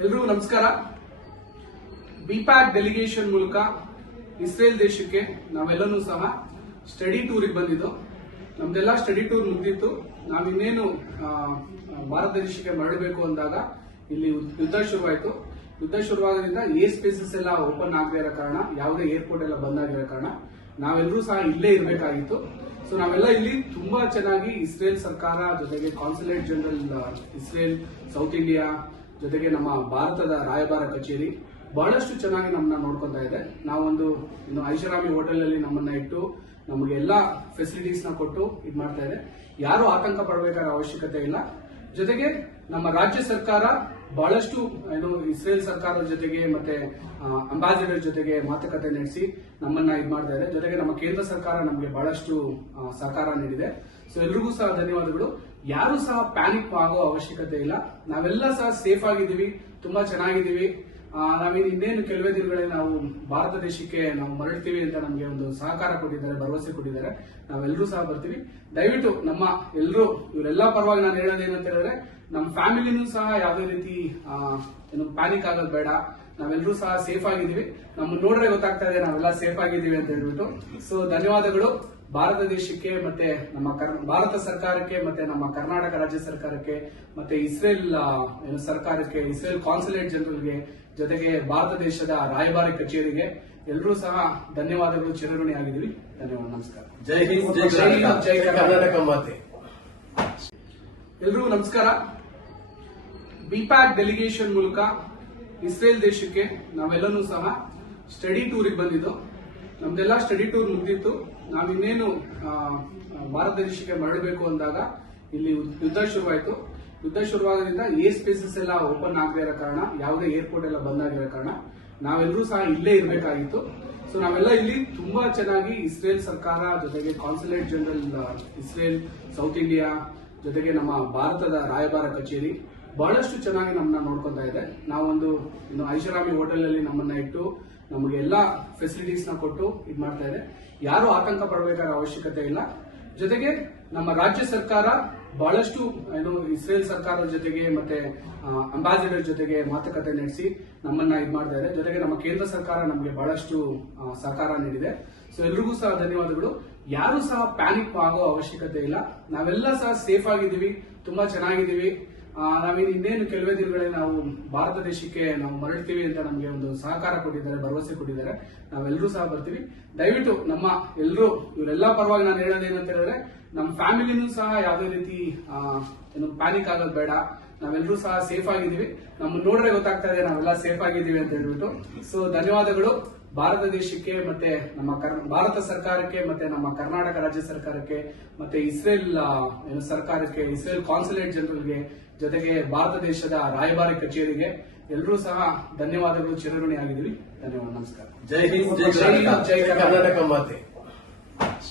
ಎಲ್ರಿಗೂ ನಮಸ್ಕಾರ. B PAC delegation ಮೂಲಕ ಇಸ್ರೇಲ್ ದೇಶಕ್ಕೆ ನಾವೆಲ್ಲನೂ ಸಹ ಸ್ಟಡಿ ಟೂರಿಗೆ ಬಂದಿದ್ದು. ನಮ್ದೆಲ್ಲ ಸ್ಟಡಿ ಟೂರ್ ಮುಗಿದಿತ್ತು. ನಾವಿನ್ನೇನು ಭಾರತ ದೇಶಕ್ಕೆ ಮರಳಬೇಕು ಅಂದಾಗ ಇಲ್ಲಿ ಯುದ್ಧ ಶುರುವಾಯಿತು. ಯುದ್ಧ ಶುರುವಾಗೋದ್ರಿಂದ ಏರ್ ಸ್ಪೇಸಸ್ ಎಲ್ಲ ಓಪನ್ ಆಗದೇ ಇರೋ ಕಾರಣ, ಯಾವುದೇ ಏರ್ಪೋರ್ಟ್ ಎಲ್ಲ ಬಂದ್ ಆಗಿರೋ ಕಾರಣ ನಾವೆಲ್ಲರೂ ಸಹ ಇಲ್ಲೇ ಇರಬೇಕಾಗಿತ್ತು. ಸೊ ನಾವೆಲ್ಲ ಇಲ್ಲಿ ತುಂಬಾ ಚೆನ್ನಾಗಿ ಇಸ್ರೇಲ್ ಸರ್ಕಾರ ಜೊತೆಗೆ consulate general Israel, south India ಜೊತೆಗೆ ನಮ್ಮ ಭಾರತದ ರಾಯಭಾರ ಕಚೇರಿ ಬಹಳಷ್ಟು ಚೆನ್ನಾಗಿ ನಮ್ಮನ್ನ ನೋಡ್ಕೊಂತಾ ಇದೆ. ನಾವೊಂದು ಐಷಾರಾಮಿ ಹೋಟೆಲ್ ಅಲ್ಲಿ ನಮ್ಮನ್ನ ಇಟ್ಟು ನಮಗೆ ಎಲ್ಲಾ ಫೆಸಿಲಿಟೀಸ್ ನ ಕೊಟ್ಟು ಇದು ಮಾಡ್ತಾ ಇದೆ. ಯಾರು ಆತಂಕ ಪಡಬೇಕಾದ ಅವಶ್ಯಕತೆ ಇಲ್ಲ. ಜೊತೆಗೆ ನಮ್ಮ ರಾಜ್ಯ ಸರ್ಕಾರ ಬಹಳಷ್ಟು ಇಸ್ರೇಲ್ ಸರ್ಕಾರದ ಜೊತೆಗೆ ಮತ್ತೆ ಅಂಬಾಸಿಡರ್ ಜೊತೆಗೆ ಮಾತುಕತೆ ನಡೆಸಿ ನಮ್ಮನ್ನ ಇದು ಮಾಡ್ತಾ ಇದೆ. ಜೊತೆಗೆ ನಮ್ಮ ಕೇಂದ್ರ ಸರ್ಕಾರ ನಮಗೆ ಬಹಳಷ್ಟು ಸಹಕಾರ ನೀಡಿದೆ. ಸೊ ಎಲ್ರಿಗೂ ಸಹ ಧನ್ಯವಾದಗಳು. ಯಾರು ಸಹ ಪ್ಯಾನಿಕ್ ಆಗೋ ಅವಶ್ಯಕತೆ ಇಲ್ಲ. ನಾವೆಲ್ಲ ಸಹ ಸೇಫ್ ಆಗಿದ್ದೀವಿ, ತುಂಬಾ ಚೆನ್ನಾಗಿದ್ದೀವಿ. ಇನ್ನೇನು ಕೆಲವೇ ದಿನಗಳಲ್ಲಿ ನಾವು ಭಾರತ ದೇಶಕ್ಕೆ ನಾವು ಮರಳ್ತೀವಿ ಅಂತ ನಮಗೆ ಒಂದು ಸಹಕಾರ ಕೊಟ್ಟಿದ್ದಾರೆ, ಭರವಸೆ ಕೊಟ್ಟಿದ್ದಾರೆ. ನಾವೆಲ್ಲರೂ ಸಹ ಬರ್ತೀವಿ. ದಯವಿಟ್ಟು ನಮ್ಮ ಇವರೆಲ್ಲ ಪರವಾಗಿ ನಾನು ಹೇಳೋದೇನಂತ ಹೇಳಿದ್ರೆ, ನಮ್ಮ ಫ್ಯಾಮಿಲಿನೂ ಸಹ ಯಾವುದೇ ರೀತಿ ಪ್ಯಾನಿಕ್ ಆಗೋದು ಬೇಡ. ನಾವೆಲ್ಲರೂ ಸಹ ಸೇಫ್ ಆಗಿದ್ದೀವಿ. ನಮ್ಮನ್ನು ನೋಡ್ರೆ ಗೊತ್ತಾಗ್ತಾ ಇದೆ ನಾವೆಲ್ಲ ಸೇಫ್ ಆಗಿದ್ದೀವಿ ಅಂತ ಹೇಳ್ಬಿಟ್ಟು. ಸೊ ಧನ್ಯವಾದಗಳು ಭಾರತ ದೇಶಕ್ಕೆ ಮತ್ತೆ ನಮ್ಮ ಭಾರತ ಸರ್ಕಾರಕ್ಕೆ ಮತ್ತೆ ನಮ್ಮ ಕರ್ನಾಟಕ ರಾಜ್ಯ ಸರ್ಕಾರಕ್ಕೆ ಮತ್ತೆ ಇಸ್ರೇಲ್ ಸರ್ಕಾರಕ್ಕೆ, ಇಸ್ರೇಲ್ ಕಾನ್ಸುಲೇಟ್ ಜನರಲ್ಗೆ, ಜೊತೆಗೆ ಭಾರತ ದೇಶದ ರಾಯಭಾರಿ ಕಚೇರಿಗೆ ಎಲ್ಲರೂ ಸಹ ಧನ್ಯವಾದಗಳು, ಚಿರಋಣಿ ಆಗಿದ್ದೀವಿ. ಧನ್ಯವಾದ, ನಮಸ್ಕಾರ. ಜೈ ಹಿಂದ್, ಜೈ ಕರ್ನಾಟಕ ಮಾತೆ. ಎಲ್ರಿಗೂ ನಮಸ್ಕಾರ. ಬಿಪ್ಯಾಕ್ ಡೆಲಿಗೇಷನ್ ಮೂಲಕ ಇಸ್ರೇಲ್ ದೇಶಕ್ಕೆ ನಾವೆಲ್ಲನೂ ಸಹ ಸ್ಟಡಿ ಟೂರಿಗೆ ಬಂದಿದ್ದು. ನಮ್ದೆಲ್ಲ ಸ್ಟಡಿ ಟೂರ್ ಮುಗಿದಿತ್ತು. ನಾವಿನ್ನೇನು ಭಾರತ ದೇಶಕ್ಕೆ ಮರಳಬೇಕು ಅಂದಾಗ ಇಲ್ಲಿ ಯುದ್ಧ ಶುರುವಾಯಿತು. ಯುದ್ಧ ಶುರುವಾಗೋದ್ರಿಂದ ಏರ್ ಸ್ಪೇಸಸ್ ಎಲ್ಲ ಓಪನ್ ಆಗದೇ ಇರೋ ಕಾರಣ, ಯಾವುದೇ ಏರ್ಪೋರ್ಟ್ ಎಲ್ಲ ಬಂದ್ ಆಗಿರೋ ಕಾರಣ ನಾವೆಲ್ಲರೂ ಸಹ ಇಲ್ಲೇ ಇರಬೇಕಾಗಿತ್ತು. ಸೊ ನಾವೆಲ್ಲ ಇಲ್ಲಿ ತುಂಬಾ ಚೆನ್ನಾಗಿ ಇಸ್ರೇಲ್ ಸರ್ಕಾರ ಜೊತೆಗೆ consulate general Israel, south India ಜೊತೆಗೆ ನಮ್ಮ ಭಾರತದ ರಾಯಭಾರ ಕಚೇರಿ ಬಹಳಷ್ಟು ಚೆನ್ನಾಗಿ ನಮ್ಮನ್ನ ನೋಡ್ಕೊಂತಾ ಇದೆ. ನಾವೊಂದು ಐಷಾರಾಮಿ ಹೋಟೆಲ್ ಅಲ್ಲಿ ನಮ್ಮನ್ನ ಇಟ್ಟು ನಮಗೆ ಎಲ್ಲಾ ಫೆಸಿಲಿಟೀಸ್ ನ ಕೊಟ್ಟು ಇದು ಮಾಡ್ತಾ ಇದೆ. ಯಾರು ಆತಂಕ ಪಡಬೇಕಾದ ಅವಶ್ಯಕತೆ ಇಲ್ಲ. ಜೊತೆಗೆ ನಮ್ಮ ರಾಜ್ಯ ಸರ್ಕಾರ ಬಹಳಷ್ಟು ಇಸ್ರೇಲ್ ಸರ್ಕಾರದ ಜೊತೆಗೆ ಮತ್ತೆ ಅಂಬಾಸಿಡರ್ ಜೊತೆಗೆ ಮಾತುಕತೆ ನಡೆಸಿ ನಮ್ಮನ್ನ ಇದು ಮಾಡ್ತಾ ಇದೆ. ಜೊತೆಗೆ ನಮ್ಮ ಕೇಂದ್ರ ಸರ್ಕಾರ ನಮಗೆ ಬಹಳಷ್ಟು ಸಹಕಾರ ನೀಡಿದೆ. ಸೊ ಎಲ್ರಿಗೂ ಸಹ ಧನ್ಯವಾದಗಳು. ಯಾರು ಸಹ ಪ್ಯಾನಿಕ್ ಆಗೋ ಅವಶ್ಯಕತೆ ಇಲ್ಲ. ನಾವೆಲ್ಲ ಸಹ ಸೇಫ್ ಆಗಿದ್ದೀವಿ, ತುಂಬಾ ಚೆನ್ನಾಗಿದ್ದೀವಿ. ಇನ್ನೇನು ಕೆಲವೇ ದಿನಗಳಲ್ಲಿ ನಾವು ಭಾರತ ದೇಶಕ್ಕೆ ನಾವು ಮರಳ್ತೀವಿ ಅಂತ ನಮಗೆ ಒಂದು ಸಹಕಾರ ಕೊಟ್ಟಿದ್ದಾರೆ, ಭರವಸೆ ಕೊಟ್ಟಿದ್ದಾರೆ. ನಾವೆಲ್ಲರೂ ಸಹ ಬರ್ತೀವಿ. ದಯವಿಟ್ಟು ನಮ್ಮ ಇವರೆಲ್ಲ ಪರವಾಗಿ ನಾನು ಹೇಳೋದೇನಂತ ಹೇಳಿದ್ರೆ, ನಮ್ಮ ಫ್ಯಾಮಿಲಿನೂ ಸಹ ಯಾವುದೇ ರೀತಿ ಪ್ಯಾನಿಕ್ ಆಗೋದು ಬೇಡ. ನಾವೆಲ್ಲರೂ ಸಹ ಸೇಫ್ ಆಗಿದ್ದೀವಿ. ನಮ್ಮನ್ನು ನೋಡ್ರೆ ಗೊತ್ತಾಗ್ತಾ ಇದೆ ನಾವೆಲ್ಲ ಸೇಫ್ ಆಗಿದ್ದೀವಿ ಅಂತ ಹೇಳ್ಬಿಟ್ಟು. ಸೊ ಧನ್ಯವಾದಗಳು ಭಾರತ ದೇಶಕ್ಕೆ ಮತ್ತೆ ನಮ್ಮ ಭಾರತ ಸರ್ಕಾರಕ್ಕೆ ಮತ್ತೆ ನಮ್ಮ ಕರ್ನಾಟಕ ರಾಜ್ಯ ಸರ್ಕಾರಕ್ಕೆ ಮತ್ತೆ ಇಸ್ರೇಲ್ ಸರ್ಕಾರಕ್ಕೆ, ಇಸ್ರೇಲ್ ಕಾನ್ಸುಲೇಟ್ ಜನರಲ್ಗೆ, ಜೊತೆಗೆ ಭಾರತ ದೇಶದ ರಾಯಭಾರಿ ಕಚೇರಿಗೆ ಎಲ್ಲರೂ ಸಹ ಧನ್ಯವಾದಗಳು, ಚಿರಋಣಿ ಆಗಿದ್ದೀವಿ. ಧನ್ಯವಾದ, ನಮಸ್ಕಾರ. ಜೈ ಹಿಂದ್, ಜೈ ಕರ್ನಾಟಕ ಮಾತೆ.